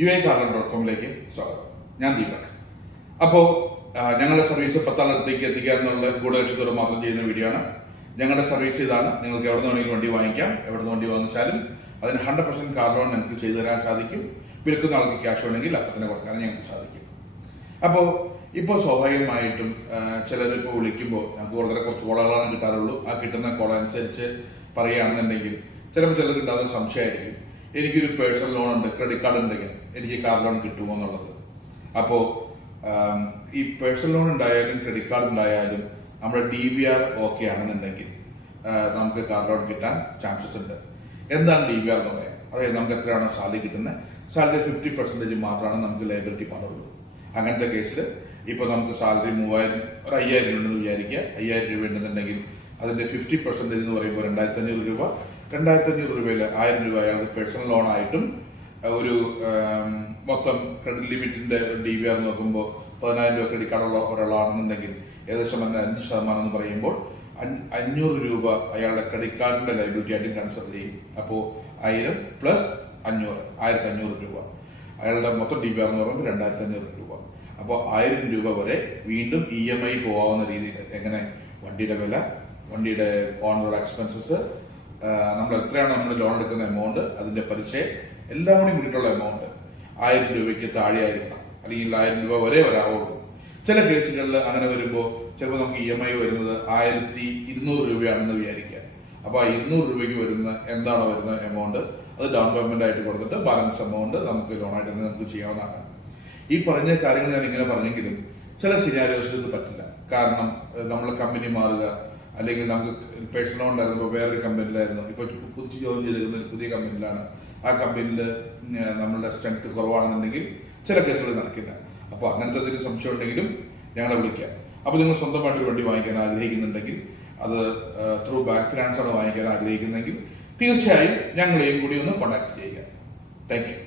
uacarland.com-ലേക്ക് സ്വാഗതം. ഞാൻ ദീപക്. അപ്പോൾ ഞങ്ങളുടെ സർവീസ് 10 ആളടുത്തേക്ക് എത്തിക്കുക എന്നുള്ള ഗൂഢലക്ഷ്യത്തോടെ മാത്രം ചെയ്യുന്ന വീഡിയോ ആണ്. ഞങ്ങളുടെ സർവീസ് ഇതാണ്. നിങ്ങൾക്ക് എവിടെ നിന്ന് വേണമെങ്കിലും വണ്ടി വാങ്ങിക്കാം. എവിടെ നിന്ന് വണ്ടി വാങ്ങിച്ചാലും അതിന് 100% കാർ ലോൺ ഞങ്ങൾക്ക് ചെയ്തു തരാൻ സാധിക്കും. വിൽക്കുന്ന ആൾക്ക് ക്യാഷ് വേണമെങ്കിൽ അപ്പം തന്നെ കൊടുക്കാൻ ഞങ്ങൾക്ക് സാധിക്കും. അപ്പോൾ ഇപ്പോൾ സ്വാഭാവികമായിട്ടും ചിലരിപ്പോൾ വിളിക്കുമ്പോൾ ഞങ്ങൾക്ക് വളരെ കുറച്ച് കോളകളാണ് കിട്ടാറുള്ളൂ. ആ കിട്ടുന്ന കോൾ അനുസരിച്ച് പറയുകയാണെന്നുണ്ടെങ്കിൽ ചിലപ്പോൾ ചിലർക്ക് ഉണ്ടാകുന്ന സംശയമായിരിക്കും, എനിക്കൊരു പേഴ്സണൽ ലോൺ ഉണ്ട്, ക്രെഡിറ്റ് കാർഡ് ഉണ്ടെങ്കിൽ എനിക്ക് കാർ ലോൺ കിട്ടുമോ എന്നുള്ളത്. അപ്പോൾ ഈ പേഴ്സണൽ ലോൺ ഉണ്ടായാലും ക്രെഡിറ്റ് കാർഡ് ഉണ്ടായാലും നമ്മുടെ DBR ഓക്കെ ആണെന്നുണ്ടെങ്കിൽ നമുക്ക് കാർ ലോൺ കിട്ടാൻ ചാൻസസ് ഉണ്ട്. എന്താണ് DBR എന്ന് പറയാം? അതായത് നമുക്ക് എത്രയാണോ സാലറി കിട്ടുന്നത്, സാലറി 50% മാത്രമാണ് നമുക്ക് ലയബിലിറ്റി പാടുള്ളൂ. അങ്ങനത്തെ കേസിൽ ഇപ്പോൾ നമുക്ക് സാലറി 3000 ഒരു 5000 ഉണ്ടെന്ന് വിചാരിക്കുക. 5000 രൂപ ഉണ്ടെന്നുണ്ടെങ്കിൽ അതിൻ്റെ 50% എന്ന് പറയുമ്പോൾ 2500 രൂപ. 2500 രൂപയിൽ 1000 രൂപ അയാൾക്ക് പേഴ്സണൽ ലോൺ ആയിട്ടും ഒരു മൊത്തം ക്രെഡിറ്റ് ലിമിറ്റിന്റെ DBR നോക്കുമ്പോൾ 10000 രൂപ ക്രെഡിറ്റ് കാർഡുള്ള ഒരാളാണെന്നുണ്ടെങ്കിൽ ഏകദേശം 5% എന്ന് പറയുമ്പോൾ 500 രൂപ അയാളുടെ ക്രെഡിറ്റ് കാർഡിന്റെ ലൈബിലിറ്റി ആയിട്ടും കൺസിഡർ ചെയ്യും. അപ്പോൾ 1000 പ്ലസ് 500 1500 രൂപ. അയാളുടെ മൊത്തം DBR എന്ന് പറയുമ്പോൾ 2500 രൂപ. അപ്പോൾ 1000 രൂപ വരെ വീണ്ടും EMI പോകാവുന്ന രീതിയിൽ. എങ്ങനെ? വണ്ടിയുടെ വില, വണ്ടിയുടെ ഓൺ റോഡ് എക്സ്പെൻസസ്, നമ്മൾ എത്രയാണ് നമ്മൾ ലോൺ എടുക്കുന്ന എമൗണ്ട്, അതിന്റെ പലിശ എല്ലാം കൂടി കൂടിയിട്ടുള്ള എമൗണ്ട് 1000 രൂപയ്ക്ക് താഴെയായിരിക്കണം, അല്ലെങ്കിൽ 1000 രൂപ വരെ വരാവുള്ളൂ. ചില കേസുകളിൽ അങ്ങനെ വരുമ്പോൾ ചിലപ്പോൾ നമുക്ക് EMI വരുന്നത് 1200 രൂപയാണെന്ന് വിചാരിക്കുക. അപ്പോൾ ആ 200 രൂപയ്ക്ക് വരുന്ന എന്താണോ വരുന്ന എമൗണ്ട് അത് ഡൗൺ പേയ്മെന്റ് ആയിട്ട് കൊടുത്തിട്ട് ബാലൻസ് എമൗണ്ട് നമുക്ക് ലോണായിട്ട് നമുക്ക് ചെയ്യാവുന്നതാണ്. ഈ പറഞ്ഞ കാര്യങ്ങൾ ഞാൻ ഇങ്ങനെ പറഞ്ഞെങ്കിലും ചില സിനാരിയോസിൽ ഇത് പറ്റില്ല. കാരണം നമ്മൾ കമ്പനി മാറുക, അല്ലെങ്കിൽ നമുക്ക് പേഴ്സണൽ ലോൺ ഉണ്ടായിരുന്നു, ഇപ്പോൾ വേറൊരു കമ്പനിയിലായിരുന്നു, ഇപ്പോൾ പുതിയ ജോയിൻ ചെയ്തിരുന്ന ഒരു പുതിയ കമ്പനിയിലാണ്. ആ കമ്പനിയിൽ നമ്മളുടെ സ്ട്രെങ്ത് കുറവാണെന്നുണ്ടെങ്കിൽ ചില കേസുകൾ നടക്കില്ല. അപ്പോൾ അങ്ങനത്തെ എന്തെങ്കിലും സംശയം ഉണ്ടെങ്കിലും ഞങ്ങളെ വിളിക്കുക. അപ്പോൾ നിങ്ങൾ സ്വന്തമായിട്ടൊരു വണ്ടി വാങ്ങിക്കാൻ ആഗ്രഹിക്കുന്നുണ്ടെങ്കിൽ, അത് ത്രൂ ബാങ്ക് ഫിനാൻസ് ആണ് വാങ്ങിക്കാൻ ആഗ്രഹിക്കുന്നതെങ്കിൽ തീർച്ചയായും ഞങ്ങളെയും കൂടി ഒന്ന് കോൺടാക്ട് ചെയ്യുക. Thank you.